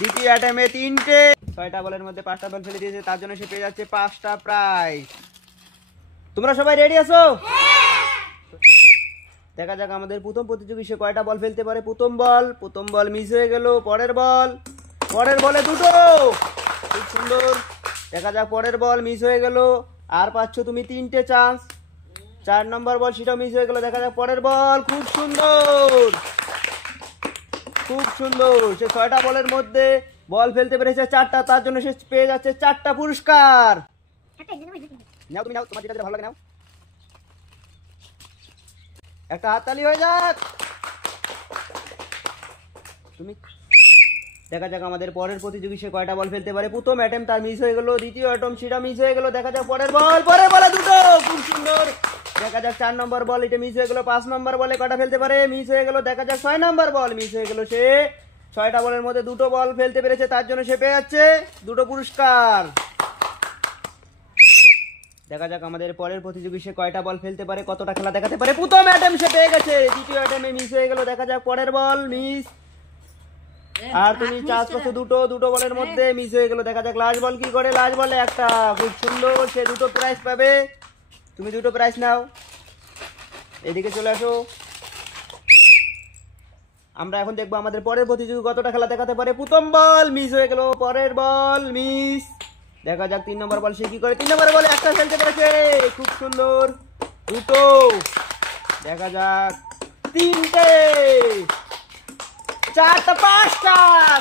দ্বিতীয় অ্যাটেমে 3টে, 6টা বলের মধ্যে 5টা বল ফেলে দিয়েছে, তার জন্য সে পেয়ে যাচ্ছে 5টা প্রাইজ। তোমরা সবাই রেডি আছো? দেখা যাক আমাদের প্রথম প্রতিযোগী সে কয়টা বল ফেলতে পারে। প্রথম বল মিস হয়ে গেল। পরের বলে দুটো, খুব সুন্দর। দেখা যাক পরের বল মিস হয়ে গেল, আর পাচ্ছ তুমি 3টে চান্স। 4 নম্বর বল সেটাও মিস হয়ে গেল। দেখা যাক পরের বল, খুব সুন্দর। সে 6টা বলের মধ্যে বল ফেলতে পেরেছে 4টা, তার জন্য সে পেয়ে যাচ্ছে 4টা পুরস্কার। নাও তুমি নাও, তোমার যেটা ভালো লাগে নাও। একটা হাততালি হয়ে যাক। তুমি দেখা যাক আমাদের পরের প্রতিযোগী সে কয়টা বল ফেলতে পারে। প্রথম অ্যাটেম্প তার মিস হয়ে গেল, দ্বিতীয় অ্যাটেম্প সেটা মিস হয়ে গেল। দেখা যাক পরের বলে দুটো, খুব সুন্দর। দেখা যাক 4 নম্বর বল, এটা মিস হয়ে গেল। 5 নম্বর বলে কটা ফেলতে পারে, মিস হয়ে গেল। দেখা যাক 6 নম্বর বল মিস হয়ে গেল। সে 6টা বলের মধ্যে 2টো বল ফেলতে পেরেছে, তার জন্য সে পেয়ে যাচ্ছে 2টো পুরস্কার। দেখা যাক আমাদের পরের প্রতিযোগী সে কয়টা বল ফেলতে পারে, কতটা খেলা দেখাতে পারে। প্রথম অ্যাটেম্প সে পেয়ে গেছে, দ্বিতীয় অ্যাটেম্পে মিস হয়ে গেল। দেখা যাক পরের বল মিস, আর তুমি চান্স পাচ্ছ দুটো বলের মধ্যে মিস হয়ে গেল। দেখা যাক লাস্ট বল কি করে। লাস্ট বলে একটা, খুব সুন্দর। সে 2টো প্রাইজ পাবে। তুমি 2টো প্রাইজ নাও, এদিকে চলে আসো। আমরা এখন দেখবো আমাদের পরের প্রতিযোগী কতটা খেলা দেখাতে পারে। প্রথম বল মিস হয়ে গেল, পরের বল মিস। দেখা যাক 3 নম্বর বল সে কি করে। 3 নম্বর বলে একটা ফেলতে পেরেছে, খুব সুন্দর। 2টো, দেখা যাক 3টে, 4টা, 5টা,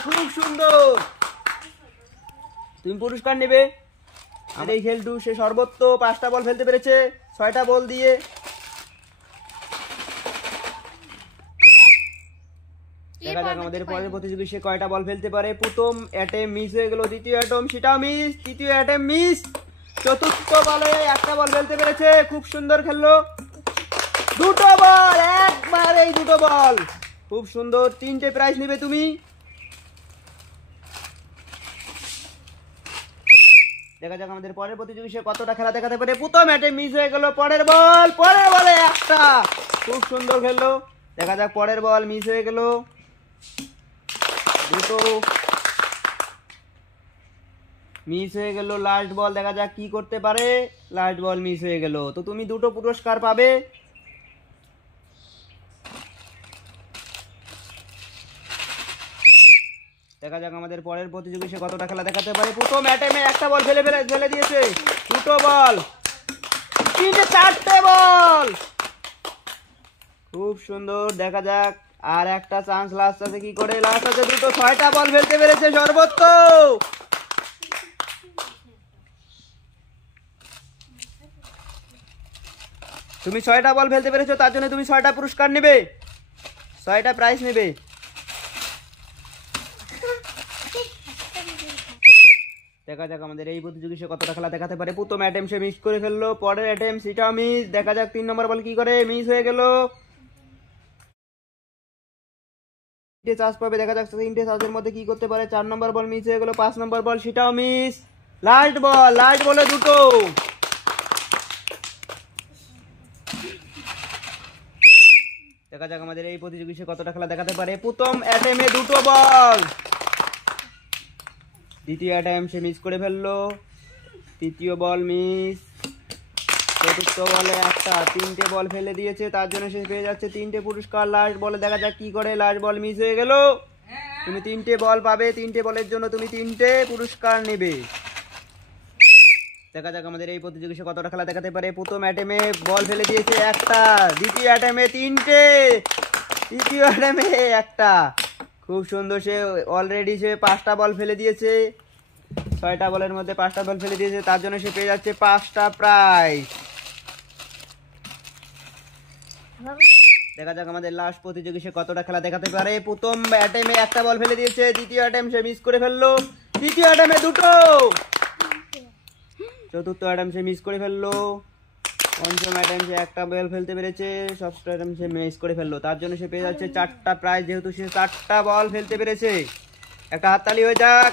খুব সুন্দর। তুমি পুরস্কার নেবে। আর এই খেলটু সে সর্বোচ্চ 5টা বল ফেলতে পেরেছে 6টা বল দিয়ে। দেখা যাক আমাদের পরের প্রতিযোগী সে কয়টা বল ফেলতে পারে। প্রথম অ্যাটেম্প মিস হয়ে গেল, দ্বিতীয় অ্যাটেম্প সেটাও মিস, তৃতীয় অ্যাটেম্প মিস, চতুর্থ বলে একটা বল ফেলতে পেরেছে, খুব সুন্দর খেললো। 2টো বল, একবার এই 2টো বল, খুব সুন্দর। 3টে প্রাইজ নিবে তুমি। দেখা যাক আমাদের পরের প্রতিযোগী সে কতটা খেলা দেখাতে পারে। প্রথম অ্যাটেম্প মিস হয়ে গেল, পরের বলে একটা, খুব সুন্দর খেললো। দেখা যাক পরের বল মিস হয়ে গেল, 2টো মিস হয়ে গেল। লাস্ট বল দেখা যাক কি করতে পারে। লাস্ট বল মিস হয়ে গেল, তো তুমি 2টো পুরস্কার পাবে। দেখা যাক আমাদের পরের প্রতিযোগী সে কতটা খেলা দেখাতে পারে। প্রথম অ্যাটেম্পে একটা বল ফেলে দিয়েছে, 2টো বল, 3টে, 4টে বল, খুব সুন্দর। দেখা যাক আর একটা চান্স লাস্ট আছে কি করে। লাস্ট আছে 2টো, 6টা বল ফেলতে পেরেছে সর্বোচ্চ। তুমি 6টা বল ফেলতে পেরেছো, তার জন্য তুমি 6টা পুরস্কার নেবে, 6টা প্রাইজ নেবে। দেখা যাক আমাদের এই প্রতিযোগী সে কতটা খেলা দেখাতে পারে। প্রথম অ্যাটেম্প সে মিস করে ফেললো, পরের অ্যাটেম্প সেটাও মিস। দেখা যাক 3 নম্বর বল কি করে, মিস হয়ে গেল। 3টে চান্স পাবে, দেখা যাক 3টে চান্সের মধ্যে কি করতে পারে। 4 নম্বর বল মিস হয়ে গেল, 5 নম্বর বল সেটাও মিস। লাস্ট বলে 2টো। দেখা যাক আমাদের এই প্রতিযোগী সে কতটা খেলা দেখাতে পারে। প্রথম অ্যাটেম্পে 2টো বল, দ্বিতীয় অ্যাটেম্প সে মিস করে ফেললো, তৃতীয় বল মিস, চতুর্থ বলে একটা, 3টে বল ফেলে দিয়েছে, তার জন্য সে পেয়ে যাচ্ছে 3টে পুরস্কার। লাস্ট বলে দেখা যাক কি করে। লাস্ট বল মিস হয়ে গেল, তুমি 3টে বল পাবে, 3টে বলের জন্য তুমি 3টে পুরস্কার নেবে। দেখা যাক আমাদের এই প্রতিযোগী সে কতটা খেলা দেখাতে পারে। প্রথম অ্যাটেম্পে বল ফেলে দিয়েছে একটা, দ্বিতীয় অ্যাটেম্পে 3টে, তৃতীয় অ্যাটেম্পে একটা, খুব সুন্দর। সে অলরেডি সে 5টা বল ফেলে দিয়েছে, 6টা বলের মধ্যে 5টা বল ফেলে দিয়েছে, তার জন্য সে পেয়ে যাচ্ছে 5টা প্রাইজ। দেখা যাক আমাদের লাস্ট প্রতিযোগী সে কতটা খেলা দেখাতে পারে। প্রথম অ্যাটেম্পে একটা বল ফেলে দিয়েছে, দ্বিতীয় অ্যাটেম্প সে মিস করে ফেললো, তৃতীয় অ্যাটেম্পে 2টো, চতুর্থ অ্যাটেম্প সে মিস করে ফেললো, পঞ্চম অ্যাটেম্প সে একটা বল ফেলতে পেরেছে, ষষ্ঠ অ্যাটেম্প সে মিস করে ফেললো, তার জন্য সে পেয়ে যাচ্ছে 4টা প্রাইজ, যেহেতু সে 4টা বল ফেলতে পেরেছে। একটা হাততালি হয়ে যাক।